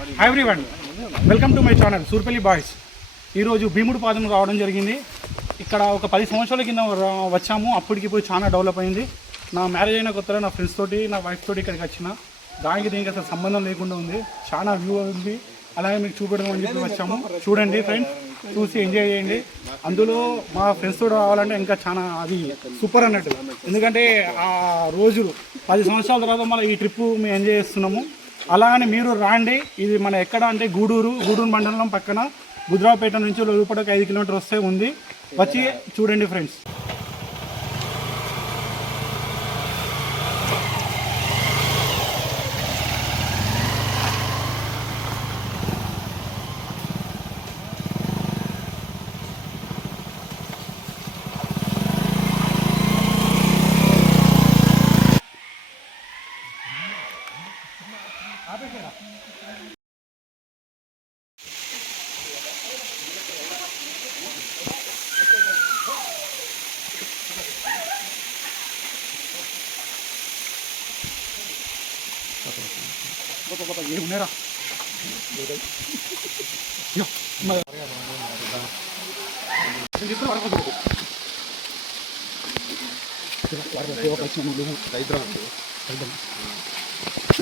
Hi everyone, welcome to my channel Surpalli boys. ఈరోజు భీముడు పాదం రావడం జరిగింది. ఇక్కడ ఒక 10 సంవత్సరాల కింద వచ్చాము. అప్పటికి పోయి చాలా డెవలప్ అయింది. నా మ్యారేజ్ అయిన కొత్తలో నా ఫ్రెండ్స్ తోటి, నా వైఫ్ తోటి ఇక్కడికి వచ్చిన. దీనికి అసలు సంబంధం లేకుండా ఉంది. చాలా వ్యూ ఉంది. అలాగే మీకు చూపెడదాం అని చెప్పి వచ్చాము. చూడండి ఫ్రెండ్స్, చూసి ఎంజాయ్ చేయండి. అందులో మా ఫ్రెండ్స్ తోటి రావాలంటే ఇంకా చాలా అది సూపర్ అన్నట్టు. ఎందుకంటే ఆ రోజులు 10 సంవత్సరాల తర్వాత మళ్ళీ ఈ ట్రిప్ మేము ఎంజాయ్ చేస్తున్నాము. అలాగని మీరు రాండి. ఇది మన ఎక్కడ అంటే గూడూరు మండలం పక్కన బుద్రావుపేట నుంచి లోపలికి 5 కిలోమీటర్ వస్తే ఉంది. వచ్చి చూడండి ఫ్రెండ్స్. ఏమున్నారా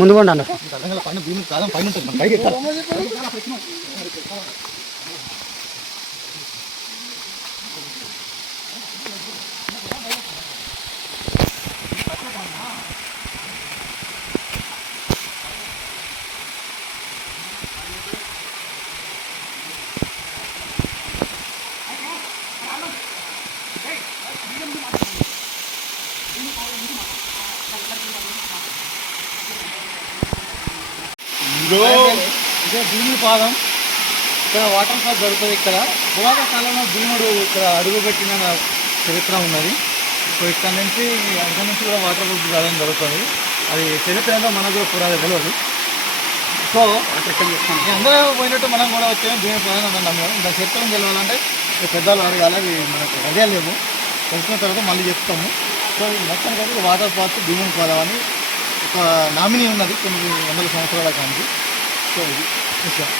ముందు కొండ అన్న పైన ఇదే భీముడి పాదం. ఇక్కడ వాటర్ ఫాల్ జరుగుతుంది. ఇక్కడ పురాతన కాలంలో భీముడు ఇక్కడ అడుగుపెట్టిన చరిత్ర ఉన్నది. సో ఇక్కడ నుంచి అక్కడ నుంచి కూడా వాటర్ ఫాల్స్ రావడం జరుగుతుంది. అది చరిత్ర ఏంటో మనకు కూడా పురాతన తెలియదు. సో అందరూ పోయినట్టు మనం కూడా వచ్చాము. భీముడి పాదం అన్నాం. ఇంకా చరిత్ర తెలవాలంటే పెద్దలు అడగాలి. అవి మనకు ఐడియా లేవు. తెలిసిన తర్వాత మళ్ళీ చెప్తాము. సో మొత్తానికి అయితే వాటర్ ఫాల్స్ భీముడి పాదం అని ఒక నామినీ ఉన్నది కొన్ని వందల సంవత్సరాల కానీ. సో ఇది విషయం.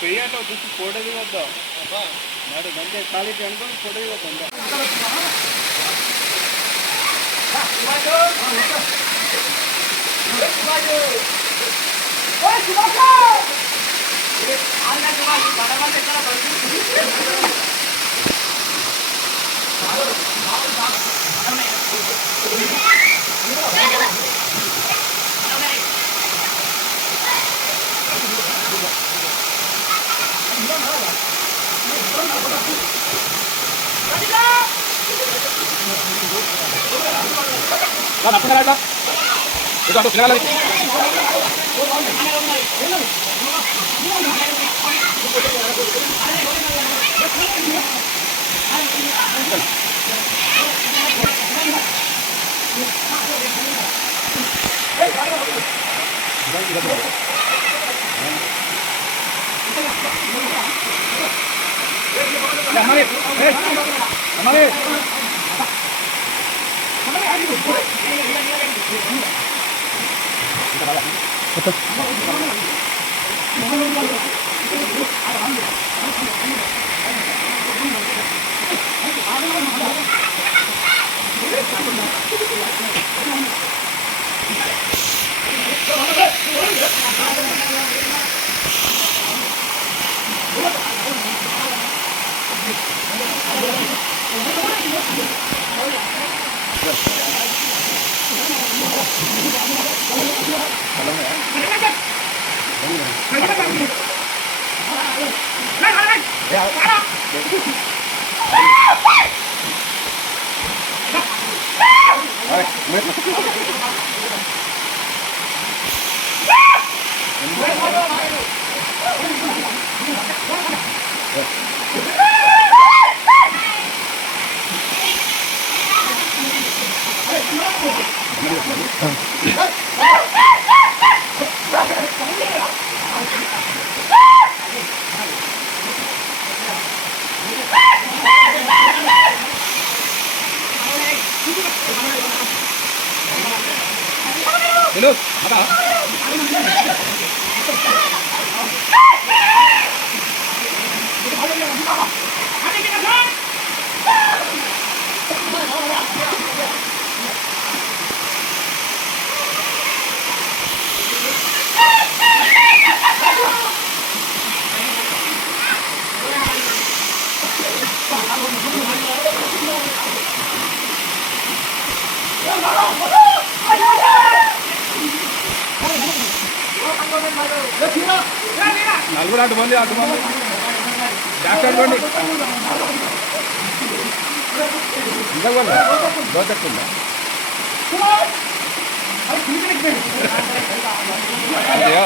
పెయ్యాటో చూసి ఫోటో దిగొద్దాం. నాడు మంచి ఖాళీ అనుకుని ఫోటో దిగొద్దాం. నలుగురు అటు మంది బ్యాక్ సైడ్ పోండి ఇంకా దోచెక్కుందా రాయా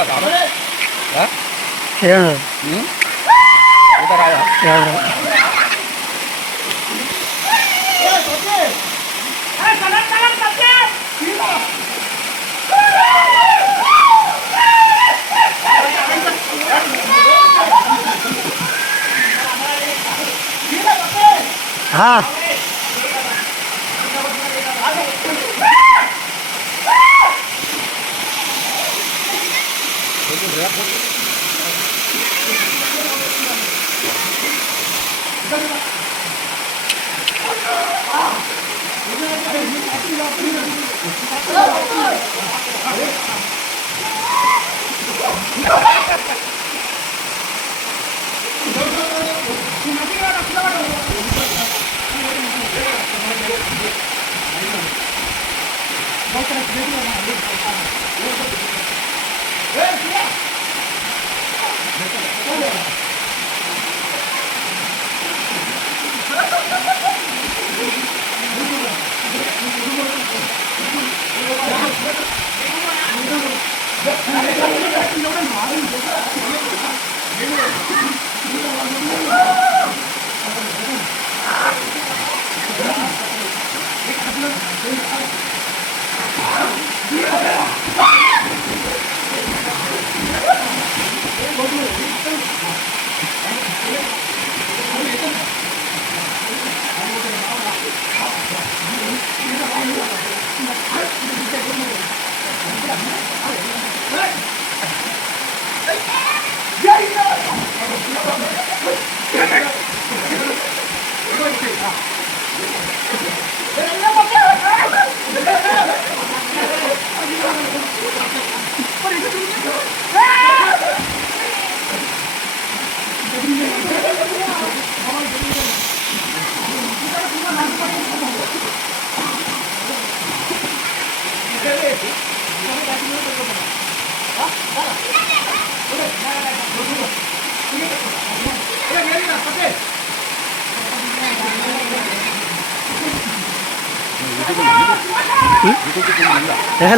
हाँ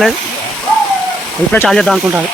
లేదు ఇప్పుడే చార్జ్ చేద్దాం అనుకుంటారు.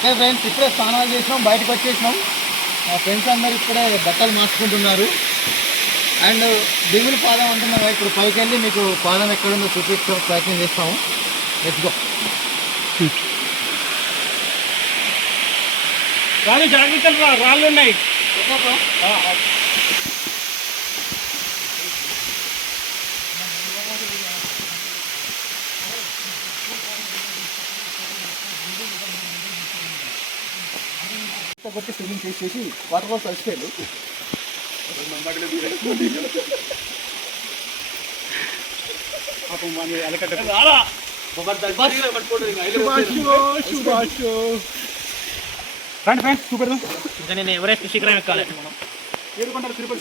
ఓకే ఫ్రెండ్స్, ఇప్పుడే స్నానాలు చేసినాం, బయటకు వచ్చేసినాం. మా ఫ్రెండ్స్ అందరు ఇప్పుడే బట్టలు మార్చుకుంటున్నారు. అండ్ భీముల పాదం అంటున్నాం. ఇప్పుడు పైకి వెళ్ళి మీకు పాదం ఎక్కడుందో చూపించే ప్రయత్నం చేస్తాము. Let's go. రాజు జాగ్రత్తలు రాళ్ళు ఉన్నాయి. కొట్టి స్విమ్మింగ్ చేసి వాటర్ ఫాల్స్ కలిసిపోయాడు. రండి ఫ్రెండ్స్ చూపెడదాం. ఇంకా నేను ఎవరెస్ట్ శిఖరం ఎక్కాలి. ఏడుకుంటారు తిరుపతి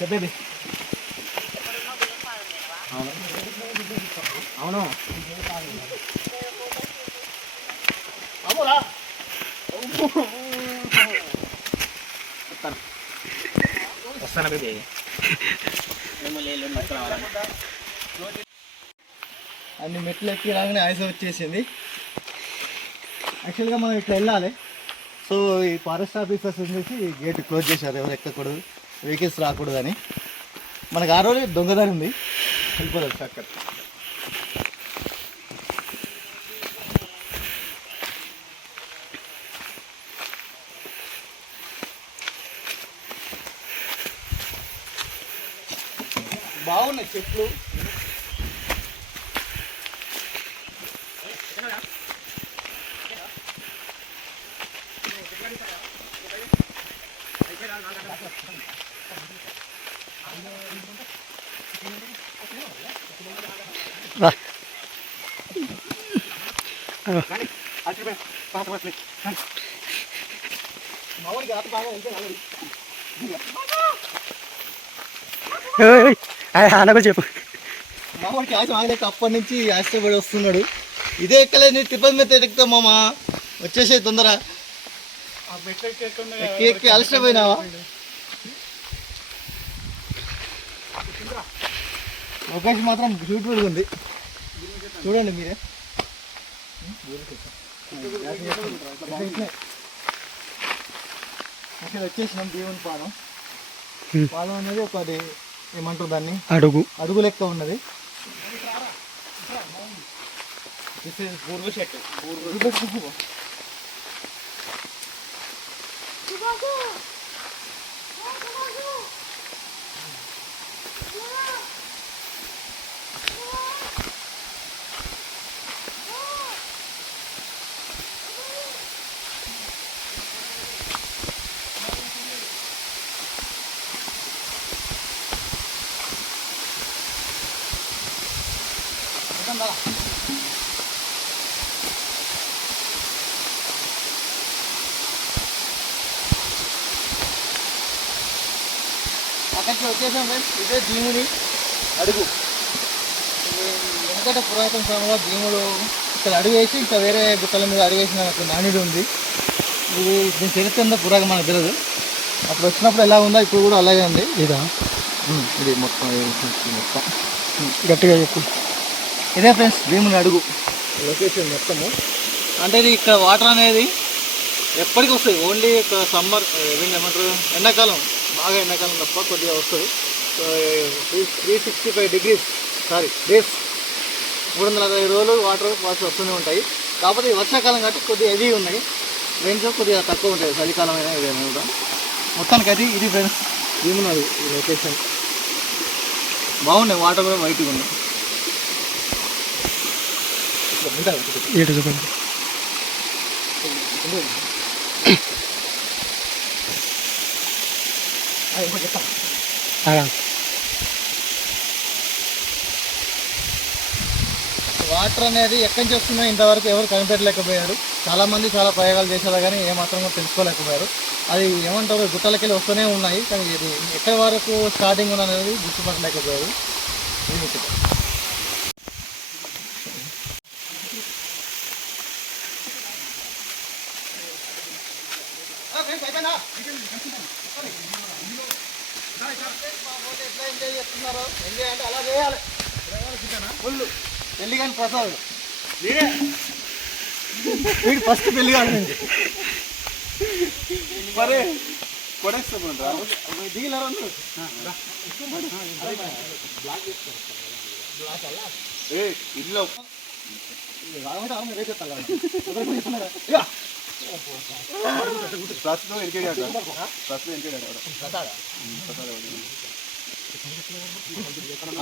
చెప్పేది అవును వస్తాను బేబీ. అన్ని మెట్లు ఎక్కి రాగానే ఆయాసం వచ్చేసింది. యాక్చువల్గా మనం ఇట్లా వెళ్ళాలి. సో ఈ ఫారెస్ట్ ఆఫీసర్స్ వచ్చేసి గేట్ క్లోజ్ చేశారు, ఎవరు ఎక్కకూడదు, వెహికల్స్ రాకూడదని. మనకు ఆ రోజు దొంగదారి ఉంది, వెళ్ళిపోతుంది షార్ట్ కట్. బాగున్నాయి చెట్లు. రా మామూలుగా ఆట బాగా వెళ్తే రాలేదు. అనగా చెప్పు. మామూలుకి ఆశ ఆగలేక అప్పటి నుంచి ఆశపడి వస్తున్నాడు. ఇదే ఎక్కలేదు, నీ తిరుపతి మీద ఎక్కుతాం మామ, వచ్చేసే తొందర. ఎక్కి ఎక్కి అలసిపోయినావా? లొకేషన్ మాత్రం బ్యూటిఫుల్గా ఉంది, చూడండి మీరే. అక్కడ వచ్చేసినాం దేవుని పాదం. పాదం అనేది ఒకటి ఏమంటారు దాన్ని, అడుగు అడుగు లెక్క ఉన్నది. అక్కడికి వచ్చేసాం ఫ్రెండ్స్. ఇదే భీముని అడుగు. ఎందుకంటే పురాతన సమయంలో భీముడు ఇక్కడ అడుగు వేసి ఇంకా వేరే గుట్టల మీద అడుగు వేసిన ఒక నాణ్యత ఉంది. ఇది దీని చరిత్ర ఉందో పురాగా మనకు తెలియదు. అప్పుడు వచ్చినప్పుడు ఎలా ఉందో ఇప్పుడు కూడా అలాగే ఉంది. ఇదా ఇది మొత్తం మొత్తం గట్టిగా చెప్పు. ఇదే ఫ్రెండ్స్ భీముని అడుగు లొకేషన్ మొత్తము. అంటే ఇది ఇక్కడ వాటర్ అనేది ఎప్పటికీ వస్తుంది, ఓన్లీ ఇక్కడ సమ్మర్ ఏమంటారు ఎండాకాలం, బాగా ఎండాకాలం తప్ప కొద్దిగా వస్తుంది. 365 degrees డేస్ 360 రోజులు వాటర్ ఫాల్స్ వస్తూనే ఉంటాయి. కాకపోతే ఈ వర్షాకాలం కాబట్టి కొద్దిగా హెవీ ఉన్నాయి, రేంజ్ కొద్దిగా తక్కువ ఉంటాయి, చలికాలం అయినా ఏదైనా కూడా. మొత్తానికి అది ఇది ఫ్రెండ్స్ భీముని అడుగు ఈ లొకేషన్. బాగున్నాయి, వాటర్ కూడా వైట్గా ఉన్నాయి. ఏటు చూపండి. వాటర్ అనేది ఎక్కడి నుంచి వస్తుందో ఇంతవరకు ఎవరు కనిపెట్టలేకపోయారు. చాలామంది చాలా ప్రయోగాలు చేశారు కానీ ఏమాత్రం కూడా తెలుసుకోలేకపోయారు. అది ఏమంటారు గుట్టలకెళ్ళి వస్తూనే ఉన్నాయి, కానీ ఇది ఎక్కడి వరకు స్టార్టింగ్ అనేది గుర్తుపట్టలేకపోయారు. ఎట్లా ఎంజాయ్ చేస్తున్నారో, ఎంజాయ్ అంటే అలా చేయాలి ఫుల్. పెళ్లి కానీ ప్రసాద్ వీడు ఫస్ట్ పెళ్లి కానీ మరి కొడేస్తామంటారా దిగిలారా ఇల్లు ప్రస్తుతం ఎన్కేడాడు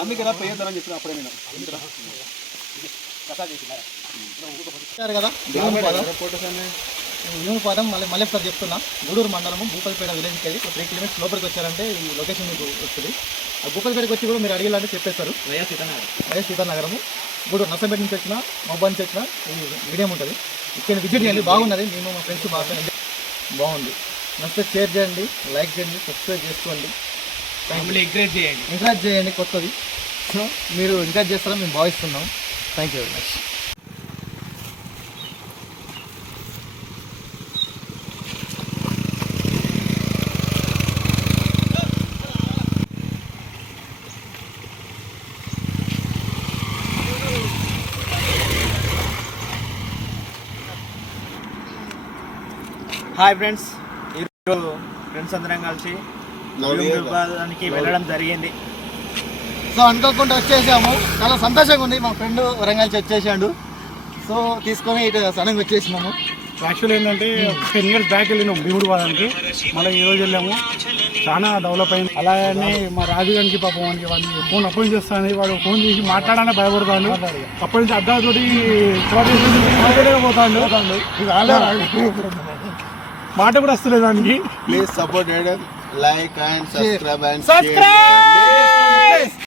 అందుకే రా పోయేద్దామని చెప్పిన అప్పుడే నేను కదా భీముని పాదం మళ్ళీ ఒకసారి చెప్తున్నా. గూడూరు మండలము భూపతిపేట విలేజ్కి వెళ్ళి 3 కిలోమీటర్స్ లోపలికి వచ్చారంటే ఈ లొకేషన్ మీకు వస్తుంది. ఆ భూపతిపేటకి వచ్చి కూడా మీరు అడిగేలాంటి చెప్పేస్తారు. వైఎస్ సీతానగరము గూడూరు నర్సంపేట నుంచి వచ్చిన మొబైల్ నుంచి వచ్చిన ఈ మీడియం ఉంటుంది. ఇక్కడ విజిట్ చేయండి, బాగున్నది. మేము మా ఫ్రెండ్స్ బాగా బాగుంది. నచ్చితే షేర్ చేయండి, లైక్ చేయండి, సబ్స్క్రైబ్ చేసుకోండి, ఎంకరేజ్ చేయండి. ఎంకరేజ్ చేయండి కొత్తది. సో మీరు ఎంకరేజ్ చేస్తారని మేము భావిస్తున్నాం. Thank you very much. Hi friends, ఈరోజు ఫ్రెండ్స్ అందరం కలిసి విభాగానికి వెళ్ళడం జరిగింది. సో అనుకోకుండా వచ్చేసాము, చాలా సంతోషంగా ఉంది. మా ఫ్రెండ్ వరంగల్ నుంచి వచ్చేసాడు, సో తీసుకొని ఇటు సడన్గా వచ్చేసినాము. యాక్చువల్ ఏంటంటే 10 years బ్యాక్ వెళ్ళినాం భీముడు పాదానికి, మళ్ళీ ఈరోజు వెళ్ళాము. చాలా డెవలప్ అయింది. అలాగే మా రాజుగారికి పాపం వాడికి ఫోన్ అపాయింట్ చేస్తాను, వాడు ఫోన్ చేసి మాట్లాడాలని భయపడతాడు. అప్పటి నుంచి అద్దాతోటి పోతాడు, మాట కూడా వస్తలేదు దానికి. Please support like and subscribe and